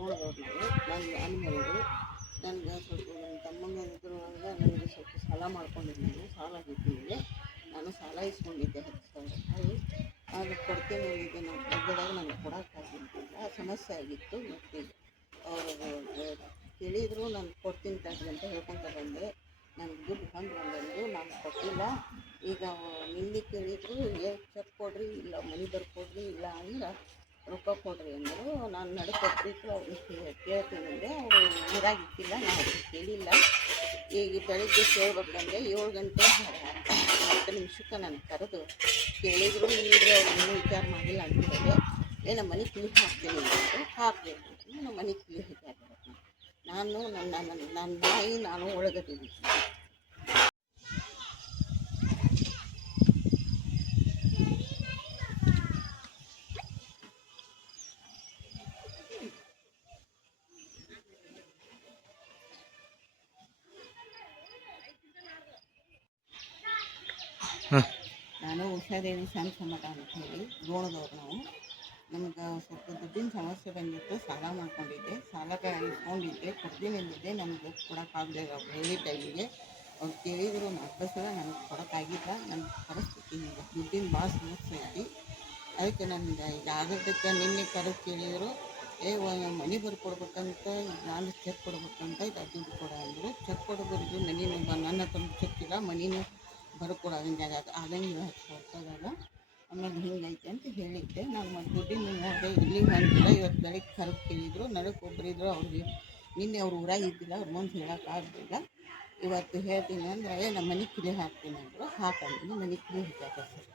ನೋಡಿದವ್ರು ನಾವು. ನನ್ನ ಅನುಭವರು ನನಗೆ ಸ್ವಲ್ಪ ನನ್ನ ತಮ್ಮಂಗ ಅಂದರೆ ನನಗೆ ಸ್ವಲ್ಪ ಸಾಲ ಮಾಡ್ಕೊಂಡಿದ್ದೀನಿ ಸಾಲ ಆಗಿದ್ದೆ ನಾನು ಸಾಲ ಇಸ್ಕೊಂಡಿದ್ದೆ ಹತ್ತು ಸಾವಿರ ರೂಪಾಯಿ. ಅದು ಕೊಡ್ತೀನಿ ಹೇಳಿದ್ದೆ ನಾನು ಕಗ್ಗದಾಗ ನನಗೆ ಕೊಡೋಕ್ಕಾಗಿಲ್ಲ ಸಮಸ್ಯೆ ಆಗಿತ್ತು. ಮತ್ತು ಅವರು ಕೇಳಿದ್ರು, ನಾನು ಕೊಡ್ತೀನಿ ತಡ್ರಿ ಅಂತ ಹೇಳ್ಕೊಂತ ಬಂದೆ. ನನಗೆ ದುಡ್ಡು ಬಂದು ಬಂದಂದು ನಾನು ಕೊಟ್ಟಿಲ್ಲ. ಈಗ ನಿನ್ನೆ ಕೇಳಿದ್ರು ಏನು ಚೆಕ್ ಕೊಡ್ರಿ, ಇಲ್ಲ ಮನೆ ಬರ್ಕೊಡ್ರಿ ಇಲ್ಲ ಅಂದ್ರೆ ರೊಕ್ಕ ಕೊಡ್ರಿ ಅಂದರು. ನಾನು ನಡುಕೊಟ್ಟಿತ್ತು ಅವ್ರಿಗೆ ಕೇಳ್ತೀನಿ ಅಂದೆ. ಅವರು ಊರಾಗ ನಾನು ಕೇಳಿಲ್ಲ. ಈಗ ಬೆಳಿಗ್ಗೆ ಕೇಳ್ಬೇಕಂದ್ರೆ ಏಳು ಗಂಟೆ ಹತ್ತು ನಿಮಿಷಕ್ಕೆ ನಾನು ಕರೆದು ಕೇಳಿದ್ರು ಇಲ್ಲದ್ರೆ ಅವ್ರು ವಿಚಾರ ಮಾಡಿಲ್ಲ ಅಂತ ಹೇಳಿದೆ ಏ, ನಮ್ಮ ಮನೆ ಕಿಲಿ ಹಾಕ್ತೀನಿ ಅಂತ ಹಾಕಿ ನಮ್ಮ ಮನೆ ಕಿಲಿ ಹಾಕಿ ನಾನು ನನ್ನ ನನ್ನ ನಾಯಿ, ನಾನು ಒಳಗದೀನಿ ನಾನು ಉಷಾದೇವಿ ಸಮಟ ಅಂತ ಹೇಳಿ ಗೋಣದವ್ರು ನಾವು. ನಮ್ಗೆ ಸ್ವಲ್ಪ ದುಡ್ಡಿನ ಸಮಸ್ಯೆ ಬಂದಿತ್ತು, ಸಾಲ ಮಾಡ್ಕೊಂಡಿದ್ದೆ. ಸಾಲ ಇಸ್ಕೊಂಡಿದ್ದೆ ಕೊಡ್ತೀನಿ ಅಂದಿದ್ದೆ. ನಮ್ಗೆ ಕೊಡೋಕ್ಕಾಗದೆ ಅವ್ರು ಹೇಳಿ ಟೈಮಿಗೆ. ಅವ್ರು ಕೇಳಿದ್ರು ನಾಲ್ಕು ಸಲ ನನಗೆ ಕೊಡೋಕ್ಕಾಗಿಲ್ಲ ನನ್ನ ಪರಿಸ್ಥಿತಿ ಈಗ ದುಡ್ಡಿನ ಭಾಳ ಸಮಸ್ಯೆ ಐತಿ. ಅದಕ್ಕೆ ನನಗೆ ಈಗ ಆಗೋದಕ್ಕೆ ನಿನ್ನೆ ಕರೆದು ಕೇಳಿದರು, ಏ ಮನೆ ಬರ್ಕೊಡ್ಬೇಕಂತ ನಾನು ಚೆಕ್ ಕೊಡ್ಬೇಕಂತ ಇದು ದುಡ್ಡು ಕೊಡ ಅಂದರು. ಚೆಕ್ ಕೊಡೋದ್ರಿಗೆ ನನಗೆ ನನ್ನ ಹತ್ರ ಚೆಕ್ ಇಲ್ಲ, ಮನಿನೂ ಬರ್ಕೊಡ ಆಗಂಗಿಲ್ಲ ಆಗಂಗಿಲ್ಲ ಹತ್ತು ಸಾವಿರ ರೂಪಾಯಿದಾಗ ಆಮೇಲೆ ಹಿಂಗೈತೆ ಅಂತ ಹೇಳಿದ್ದೆ. ನಾನು ಮತ್ತು ದುಡ್ಡಿನ ನೋಡಿದೆ ಇಲ್ಲಿ ಬಂದಿಲ್ಲ ಇವತ್ತು ಬೆಳಗ್ಗೆ ಕರೆದು ಕೇಳಿದ್ರು ನನಗೆ ಒಬ್ಬರಿದ್ರು ಅವ್ರಿಗೆ. ನಿನ್ನೆ ಅವ್ರು ಊರಾಗ ಇದ್ದಿಲ್ಲ, ಅವ್ರ ಮುಂದೆ ಹೇಳೋಕ್ಕಾಗಲಿಲ್ಲ ಇವತ್ತು ಹೇಳ್ತೀನಿ ಅಂದ್ರೆ ನಮ್ಮ ಮನೆ ಕಿಲಿ ಹಾಕ್ತೀನಿ ಅಂದರು. ಹಾಕಂತೀನಿ ಮನೆ ಕಿಲಿ ಹಾಕ್ಯಾಕ ಸರ್